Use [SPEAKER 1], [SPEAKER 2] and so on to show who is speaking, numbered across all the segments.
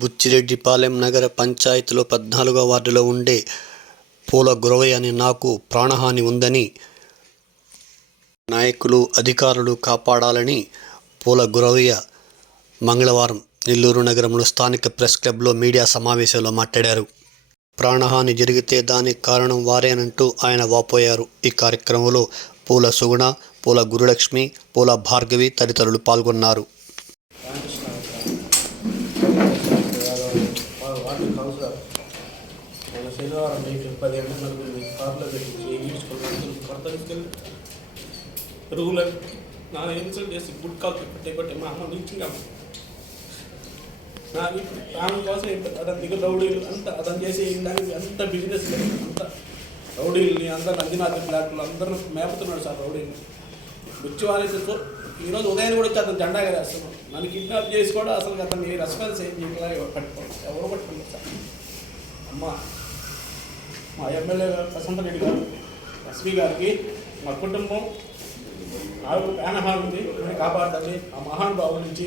[SPEAKER 1] బుచ్చిరెడ్డిపాలెం నగర పంచాయతీలో పద్నాలుగో వార్డులో ఉండే పూల గురవయ్య అని నాకు ప్రాణహాని ఉందని నాయకులు అధికారులు కాపాడాలని పూల గురవయ్య మంగళవారం నెల్లూరు నగరంలో స్థానిక ప్రెస్ క్లబ్లో మీడియా సమావేశంలో మాట్లాడారు. ప్రాణహాని జరిగితే దానికి కారణం వారేనంటూ ఆయన వాపోయారు. ఈ కార్యక్రమంలో పూల సుగుణ పూల గురులక్ష్మి పూల భార్గవి తదితరులు పాల్గొన్నారు
[SPEAKER 2] వాటి కౌన్సిలర్ నేను శనివారం నైట్ పది గంటల నలుగురిని కార్లో పెట్టించి ఈడ్చుకుని కొత్త తీసుకెళ్ళి రూలర్ నా ఇన్సల్ట్ చేసి గుడ్ కాల్ పెట్టే కొట్టే మా అమ్మ రీచింగ్ అమ్మ. నా ఇప్పుడు ప్రాణం కోసం అతని దిగు రౌడీలు అంత అతను చేసే దానికి అంత బిజినెస్ అంత రౌడీలని అందరు అంజనాథి బ్లాక్లు అందరూ మేపుతున్నాడు సార్ రౌడీని వచ్చి వాళ్ళైతే ఈరోజు ఉదయం కూడా వచ్చి అతను జెండా అసలు నన్ను కిడ్నాప్ చేసి కూడా అసలు అతన్ని రెస్పాన్స్ ఏం చేయలేదు పట్టుకోండి ఎవరు పట్టుకోండి సార్? అమ్మ మా ఎమ్మెల్యే గారు రెడ్డి గారు ఎస్వి గారికి మా కుటుంబం ఆవిడ ప్రాణహాని ఉంది. కాపాడుతుంది కాపాడాలి ఆ మహానుభావుల నుంచి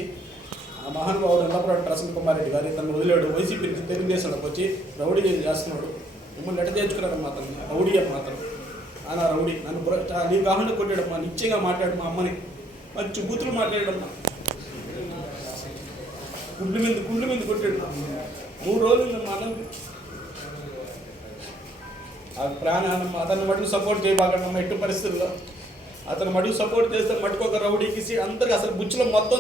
[SPEAKER 2] ఆ మహానుభావుడు ఎల్లప్పుడూ ప్రసన్న కుమార్ రెడ్డి గారు తను వదిలేడు. వైసీపీ తెలుగుదేశంలోకి వచ్చి రౌడీ చేసి చేస్తున్నాడు. మిమ్మల్ని ఎట చేర్చుకున్నాడు మాత్రం రౌడీ అని మాత్రం ఆయన రౌడీ. నన్ను నీ కాకుండా కొట్టాడు మా నిత్యంగా మాట్లాడు మా అమ్మని. మంచి బూతులు మాట్లాడాడమ్మా గుండె మీద గుండె మీద కొట్టాడు. మూడు రోజులు మా అన్నం ఆ ప్రాణానం అతను మటుకు సపోర్ట్ చేయబాకండి ఎట్టి పరిస్థితుల్లో. అతను మటుకు సపోర్ట్ చేస్తే మటుకు ఒక రౌడీకి అందరికి అసలు బుచ్చులో మొత్తం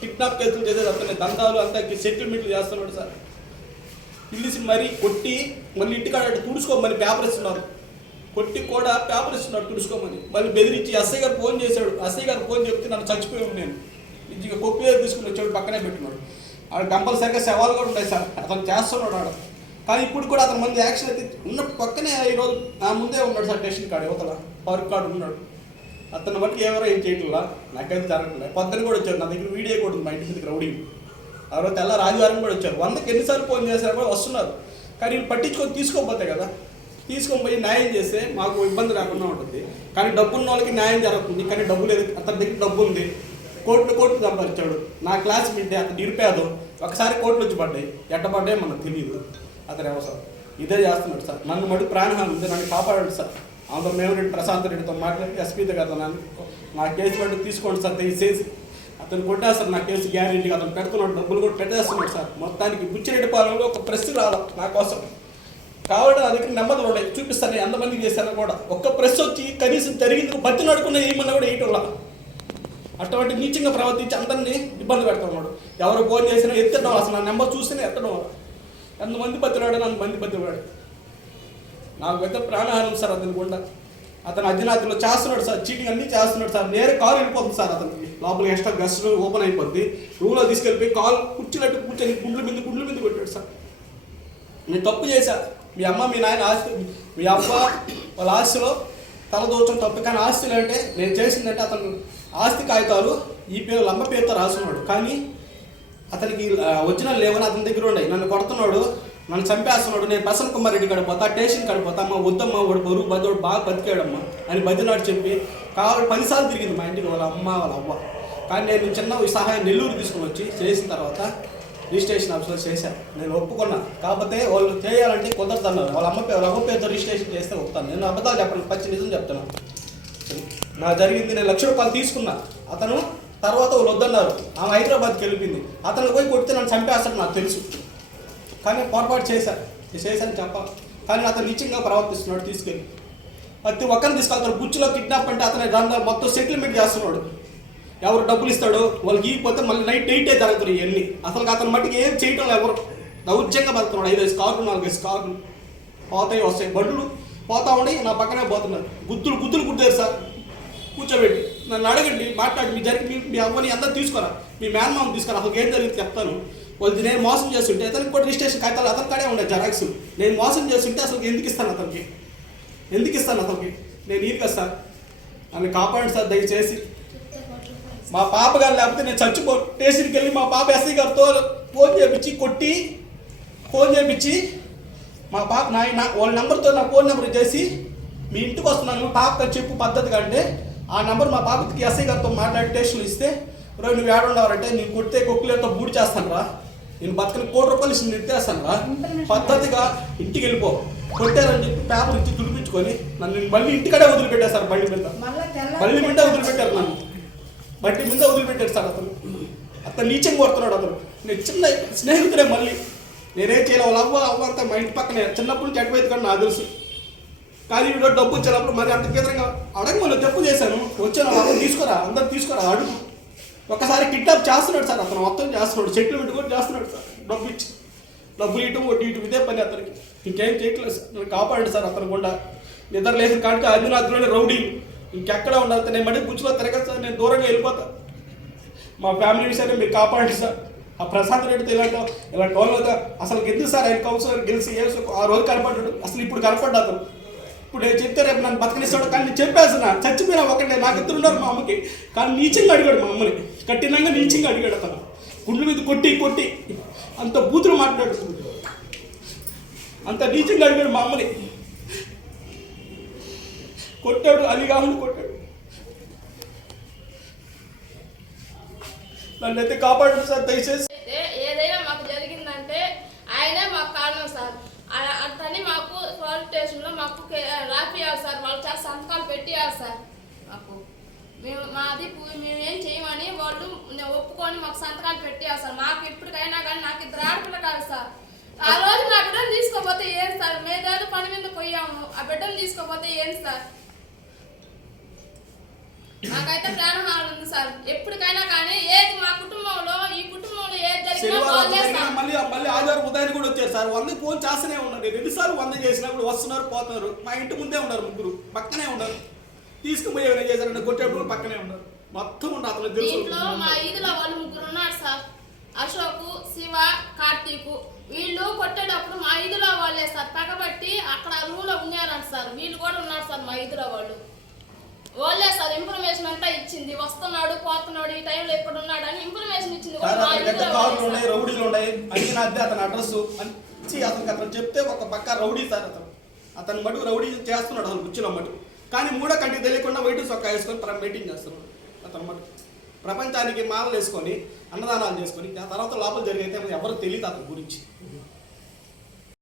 [SPEAKER 2] కిడ్నాప్ కేసులు చేసేది అతని. దందాలు అంతా సెటిల్మెంట్లు చేస్తున్నాడు సార్. పిలిచి మరీ కొట్టి మళ్ళీ ఇంటికాడ తుడుచుకో మళ్ళీ పేపర్ ఇస్తున్నారు కొట్టి కూడా పేపర్ ఇస్తున్నాడు తుడుచుకోమని. మళ్ళీ బెదిరించి ఎస్ఐ గారు ఫోన్ చేశాడు. ఎస్ఐ గారు ఫోన్ చెప్తే నన్ను చచ్చిపోయి నేను. ఇక కొప్పి దగ్గర తీసుకుని వచ్చాడు పక్కనే పెట్టున్నాడు ఆడ కంపల్సరిగా శవాలు కూడా ఉన్నాయి సార్. అతను చేస్తున్నాడు ఆడ. కానీ ఇప్పుడు కూడా అతని మంది యాక్షన్ అయితే ఉన్న పక్కనే ఈరోజు నా ముందే ఉన్నాడు సార్ స్టేషన్ కాడ యువతల పవర్ కార్డు ఉన్నాడు. అతను బట్టి ఎవరో ఏం చేయట్లా? నాకైతే జరగట్లే. పొద్దున కూడా వచ్చాడు. నా దగ్గర వీడియో కూడా ఉంది మా ఇంటి దగ్గర రౌడీ. ఆ రోజు తెల్ల రాజువారం కూడా వచ్చారు వందకి ఎన్నిసార్లు ఫోన్ చేశారు కూడా వస్తున్నారు. కానీ వీళ్ళు పట్టించుకొని తీసుకోకపోతే కదా? తీసుకొని పోయి న్యాయం చేస్తే మాకు ఇబ్బంది రాకుండా ఉంటుంది. కానీ డబ్బున్న వాళ్ళకి న్యాయం జరుగుతుంది. కానీ డబ్బు లేదు. అతని దగ్గర డబ్బు ఉంది. కోట్లు కోట్లు సంపాదించాడు. నా క్లాస్ వింటే అతను నిరుపేదో. ఒకసారి కోట్లు వచ్చి పడ్డాయి. ఎట్ట పడ్డాయి మనకు తెలియదు అతను అవసరం ఇదే చేస్తున్నాడు సార్. నన్ను మటు ప్రాణహాని ఉంది. నన్ను కాపాడాడు సార్. అందులో మేము రెడ్డి ప్రశాంత్ రెడ్డితో మాట్లాడి ఎస్పీ దగ్గర నన్ను నా కేసు పెట్టి తీసుకోండి సార్. దయచేసి. అతను కొట్టేస్తారు. నా కేసు గ్యారెంటీ అతను పెడుతున్నాడు. డబ్బులు కూడా పెట్టేస్తున్నాడు సార్. మొత్తానికి బుచ్చిరెడ్డి పాలనలో ఒక ప్రెస్ రావాలి నా కోసం. కావడానికి నెమ్మది ఉన్నాయి చూపిస్తాను ఎంతమంది చేశారో కూడా. ఒక్క ప్రెస్ వచ్చి కనీసం జరిగింది బతి నడుకున్న ఏమన్నా కూడా వేయటంలా అటువంటి నీచంగా ప్రవర్తించి అందరినీ ఇబ్బంది పెడుతున్నాడు ఎవరు ఫోన్ చేసినా ఎత్తడం అసలు నా నెంబర్ చూస్తేనే ఎత్తడం ఎంతమంది బతిలాడు నన్ను మంది బతిలాడు నాకు పెద్ద ప్రాణహారం సార్ అతని గుండా అతను అర్జునాథ్లో చేస్తున్నాడు సార్ చీటింగ్ అన్నీ చేస్తున్నాడు సార్. నేరే కారు వెళ్ళిపోతుంది సార్ అతనికి. లోపల ఎక్స్ట్రా గస్ట్ ఓపెన్ అయిపోద్ది. రూమ్లో తీసుకెళ్ళిపోయి కాలు కుర్చీలట్టు కూర్చొని గుండ్ల మీద గుండ్ల మీద కొట్టాడు సార్. నేను తప్పు చేశాను మీ అమ్మ మీ నాయన ఆస్తి మీ అమ్మ వాళ్ళ ఆస్తిలో తలదోచడం తప్పు. కానీ ఆస్తులు అంటే నేను చేసిందంటే అతను ఆస్తి కాగితాలు ఈ పేరు లంబ పేరుతో రాసున్నాడు కానీ అతనికి ఒరిజినల్ లేవని అతని దగ్గర ఉన్నాయి నన్ను కొడుతున్నాడు నన్ను చంపేస్తున్నాడు. నేను ప్రసన్న కుమార్ రెడ్డి కడిపోతా స్టేషన్ కడిపోతా అమ్మ వద్దమ్మ వాడు బరువు బద్దోడు బాగా బతికాడమ్మా అని బదినాడు చెప్పి కావాలి పదిసార్లు తిరిగింది మా ఇంటికి వాళ్ళ అమ్మ వాళ్ళ అవ్వ. కానీ నేను చిన్న సహాయం నెల్లూరు తీసుకుని వచ్చి చేసిన తర్వాత రిజిస్ట్రేషన్ ఆఫీస్లో చేశాను నేను ఒప్పుకున్నాను కాకపోతే వాళ్ళు చేయాలంటే కుదరదు అన్నారు. వాళ్ళ అమ్మ పేరు అమ్మ పేరుతో రిజిస్ట్రేషన్ చేస్తే ఒప్పుతాను. నేను అబద్ధాలు చెప్పను. పచ్చి నిజం చెప్తున్నాను నా జరిగింది నేను లక్ష రూపాయలు తీసుకున్నా. అతను తర్వాత వాళ్ళు వద్దన్నారు. ఆమె హైదరాబాద్కి వెళ్ళిపోయింది. అతను పోయి కొడితే నన్ను చంపేస్తాడు నాకు తెలుసు. కానీ పొరపాటు చేశాను చేశాను చెప్పాలి. కానీ అతను నిత్యంగా ప్రవర్తిస్తున్నాడు తీసుకెళ్ళి. ప్రతి ఒక్కరిని తీసుకెళ్తాడు. బుచ్చులో కిడ్నాప్ అంటే అతని దాని మొత్తం సెటిల్మెంట్ చేస్తున్నాడు. ఎవరు డబ్బులు ఇస్తాడో వాళ్ళకి ఇవ్వకపోతే మళ్ళీ నైట్ ఎయిటే జరుగుతున్నాయి ఇవన్నీ అసలు అతని మట్టికి ఏం చేయటం లేదు ఎవరు. దౌర్జంగా బతుకున్నాడు ఐదు ఐదు కార్లు నాలుగు ఐదు కార్లు. పోతాయి వస్తాయి. బండ్లు పోతా ఉండి నా పక్కనే పోతున్నారు. గుత్తులు గుత్తులు కుట్టారు సార్. కూర్చోబెట్టి నన్ను అడగండి మాట్లాడి. మీ జరిగి మీ మీ అమ్మని అంతా తీసుకురా. మీ మేనమామ తీసుకురా. అసలు ఏం జరిగింది చెప్తాను. వాళ్ళు నేను మోసం చేస్తుంటే అతనికి కూడా రిజిస్ట్రేషన్ కాగితాలు అతని కాడే ఉండే జెరాక్స్. నేను మోసం చేస్తుంటే అసలు ఎందుకు ఇస్తాను అతనికి? ఎందుకు ఇస్తాను అతనికి? నేను కదా సార్ నన్ను కాపాడండి సార్ దయచేసి. మా పాప గారు లేకపోతే నేను చచ్చిపో స్టేషన్కి వెళ్ళి మా పాప ఎస్ఐ గారితో ఫోన్ చేయించి కొట్టి ఫోన్ చేయించి మా పాప నా వాళ్ళ నెంబర్తో నా ఫోన్ నెంబర్ చేసి మీ ఇంటికి వస్తున్నాను పాప చెప్పు పద్ధతిగా అంటే ఆ నెంబర్ మా పాపకి ఎస్ఐ గారితో మాట్లాడి స్టేషన్లో ఇస్తే రోజు నువ్వు ఏడున్నావంటే నేను కొడితే కొక్కులేతో బూడి చేస్తాను రా నేను బతకని కోటి రూపాయలు ఇచ్చి నెట్టేస్తాను రా పద్ధతిగా ఇంటికి వెళ్ళిపో. కొట్టారని చెప్పి పేపర్ ఇచ్చి తుడిపించుకొని నన్ను మళ్ళీ ఇంటికడే వదిలిపెట్టేశారు బండి మీద. బండి మీద వదిలిపెట్టారు నన్ను. బట్టి మీద వదిలిపెట్టాడు సార్ అతను. అతను నీచంగా కొడుతున్నాడు అతను. నేను చిన్న స్నేహితుడే మళ్ళీ. నేనేం చేయలే వాళ్ళ అవ్వ అవ్వ అంతా మా ఇంటి పక్కనే. చిన్నప్పుడు నుంచి కానీ నాకు తెలుసు. కానీ వీడు డబ్బు వచ్చేటప్పుడు మరి అంత కేంద్రంగా అడగమని తప్పు చేశాను. వచ్చాను అతను తీసుకురా అందరు తీసుకురా అడుగు. ఒకసారి కిడ్నాప్ చేస్తున్నాడు సార్ అతను మొత్తం చేస్తున్నాడు. చెట్లు కూడా చేస్తున్నాడు సార్. డబ్బు ఇచ్చి. డబ్బులు ఇటు వడ్డీ ఇటు ఇదే పని అతనికి. ఇంకేం చేయట్లేదు సార్. నన్ను కాపాడండి సార్ అతను కూడా. నిద్ర లేచిన కాడికి అదినాథులోనే రౌడీలు. ఇంకెక్కడ ఉండాలి? నేను మళ్ళీ గుచ్చులో తిరగదు సార్ నేను దూరంగా వెళ్ళిపోతా. మా ఫ్యామిలీ విషయాన్ని మీరు కాపాడండి సార్. ఆ ప్రశాంత్ రెడ్డితో ఇలాంటి ఇలాంటి వాళ్ళతో అసలు గెలిచి సార్ ఆయన కౌన్సిలర్ గెలిచి ఏ ఆ రోజు కనపడ్డాడు? అసలు ఇప్పుడు కనపడ్డా అతను ఇప్పుడు నేను చెప్తే రేపు నన్ను బతకనిస్తాడు. కానీ నేను చెప్పేస్తున్నా. చచ్చిపోయినా ఒకటే నాకు ఇద్దరు ఉన్నారు మా అమ్మకి. కానీ నీచంగా అడిగాడు మా అమ్మని. కఠినంగా నీచంగా అడిగాడు అతను. గుండెల మీద కొట్టి కొట్టి. అంత బూతులు మాట్లాడు అంత నీచంగా అడిగాడు మా అమ్మని. కొట్టాడు అది కావాలని కొట్టాడు. నన్ను అయితే కాపాడు సార్ దయచేసి.
[SPEAKER 3] అయితే ఏదైనా మాకు జరిగిందంటే ఆయనే మాకు కారణం సార్. అతని మాకు పోలీస్ స్టేషన్లో మాకు రాపియాలి సార్ వాళ్ళు చాలా సంతకాలు పెట్టియాలి సార్ మాకు. మేము మాది మేము ఏం చేయమని వాళ్ళు ఒప్పుకొని మాకు సంతకాలు పెట్టియాలి సార్. మాకు ఇప్పటికైనా కానీ నాకు ఇద్దరు ఆడపిల్ల కాదు సార్. ఆ రోజు నా బిడ్డను తీసుకోపోతే ఏం సార్? మేదేదో పని మీద పోయాము. ఆ బిడ్డను తీసుకోపోతే ఏం సార్? నాకైతే ప్రాణహారం ఉంది సార్. ఎప్పటికైనా కానీ ఏది మా కుటుంబంలో ఈ కుటుంబంలో ఏది జరిగినా సార్
[SPEAKER 2] మళ్ళీ మళ్ళీ ఆదివారం ఉదయాన్ని కూడా వచ్చారు సార్. వంద ఫోన్ చేస్తూనే ఉన్నారు. నేను రెండుసార్లు వంద చేసినా కూడా వస్తున్నారు పోతున్నారు. మా ఇంటి ముందే ఉన్నారు ముగ్గురు. పక్కనే ఉన్నారు. తీసుకుపోయి ఏమైనా చేశారంటే కొట్టేప్పుడు పక్కనే ఉన్నారు. మొత్తం ఉన్నారు అతను
[SPEAKER 3] దీంట్లో మా ఈదులో వాళ్ళు ముగ్గురు ఉన్నారు సార్. అశోక్ శివ కార్తీక్. వీళ్ళు కొట్టేటప్పుడు మా ఈదులో వాళ్ళే సార్. పగబట్టి అక్కడ రూమ్లో ఉన్నారంట సార్. వీళ్ళు కూడా ఉన్నారు సార్ మా ఈదులో వాళ్ళు. వాళ్ళే సార్ ఇన్ఫర్మేషన్ అంతా ఇచ్చింది. వస్తున్నాడు పోతున్నాడు ఈ టైంలో ఇక్కడ ఉన్నాడు అని ఇన్ఫర్మేషన్ ఇచ్చింది.
[SPEAKER 2] అతని కార్లు ఉన్నాయి. రౌడీలు ఉన్నాయి అడిగిన అద్దె అతని అడ్రస్ అని అతనికి అతను చెప్తే ఒక పక్క రౌడీ సార్ అతను. అతను మటు రౌడీ చేస్తున్నాడు అసలు కూర్చున్న మటు. కానీ మూడో కంటికి తెలియకుండా వైట్ సొక్క వేసుకొని తన మీటింగ్ చేస్తున్నాడు. అతను మటు. ప్రపంచానికి మాలలు వేసుకొని అన్నదానాలు చేసుకొని ఆ తర్వాత లోపల జరిగితే ఎవరు తెలియదు అతని గురించి.